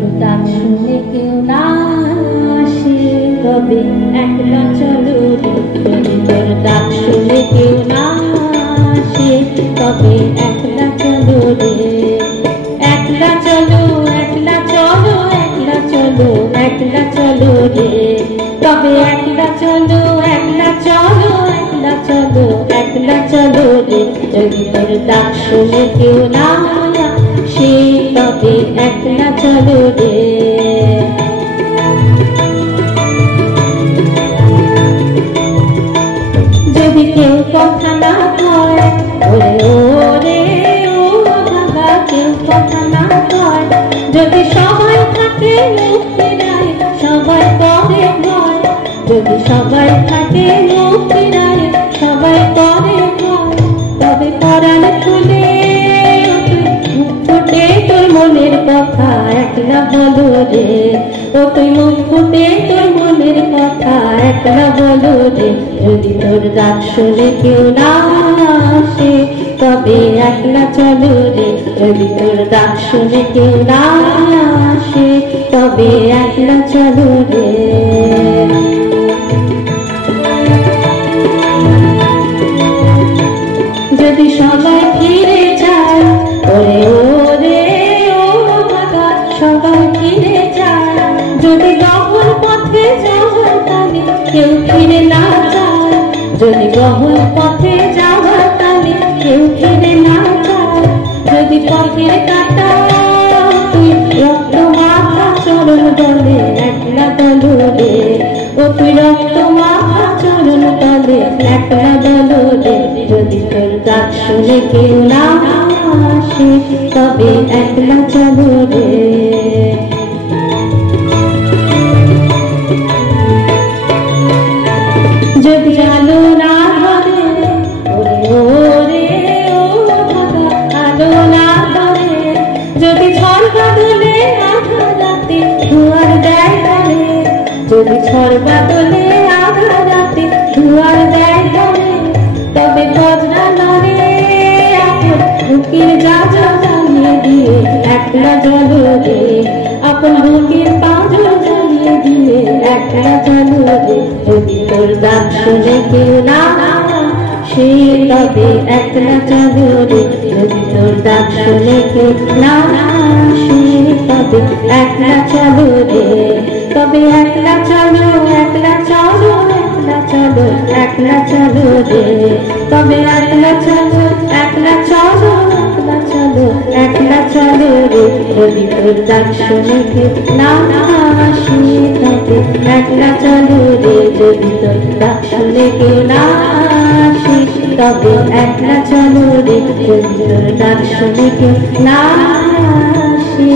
তোর ডাক শুনে কেউ না আসে তবে একলা চলো রে, যদি তোর ডাক শুনে কেউ না আসে তবে একলা চলো রে। একলা চলো, একলা চলো, একলা চলো, একলা চলো রে, তবে একলা চলো, একলা চলো, একলা চলো, একলা চলো রে, যদি তোর ডাক শুনে কেউ না আসে তবে একলা চলো রে। যদি কেউ কথা না কয় ওরে ওরে ও বাবা, কেউ কথা না কয়, যদি সবাই থাকে মুখ ফিরায় সবাই করে ভয়, যদি সবাই থাকে মুখ ফিরায় সবাই করে ভয়, তবে পরাণ খুলে মুখ ফুটে তোর মনের কথা একলা বলো রে, ও তুই মুখ ফুটে তোর মনের কথা একলা বলো রে, যদি তোর ডাক শুনে কেউ না আসে তবে একলা চলো রে, যদি তোর ডাক শুনে কেউ না আসে তবে একলা চলো রে। যদি সবাই ফিরে যায় ওরে ওরে ও বাবা, সবাই ফিরে যায়, যদি গহন পথে যাওয়ার তালে কেউ ফিরে না যায়, যদি গহন পথে যাওয়ার তালে কেউ ফিরে না যায়, যদি পথের কাটা তুই রক্ত মাখা চরণ তলে একলা বলো রে, ও তুই রক্ত মাখা চরণ তলে একলা বলো রে, যদি তোর ডাক শুনে কেউ না আসে তবে একলা চলো রে। যদি আলো না ধরে ওরে ওরে ও বাবা, আলো না ধরে, যদি ঝড় বাদলে আধা রাতে দুয়ার দেয় ধরে, যদি ঝড় বাদলে আধা রাতে দুয়ার দেয় ধরে, তবে বজরা নড়ে আপন বুকের জাজর জ্বালিয়ে দিয়ে একলা চলো রে, আপন বুকের পাঁজর জ্বালিয়ে দিয়ে একলা চলো রে, যদি তোর ডাক শুনে কেউ না আসে তবে একলা চলো রে, যদি তোর ডাক শুনে কেউ না আসে তবে একলা চলো রে, তবে একলা চলো, একলা চলো, একলা চলো, একলা চলো রে, তবে একলা চলো, একলা চলো, একলা চলো, একলা চলো রে, যদি তোর ডাক শুনে কেউ না আসে তবে একলা চলো রে, যদি তোর ডাক শুনে কেউ না আসে তবে একলা চলো রে, যদি তোর ডাক শুনে কেউ না আসে।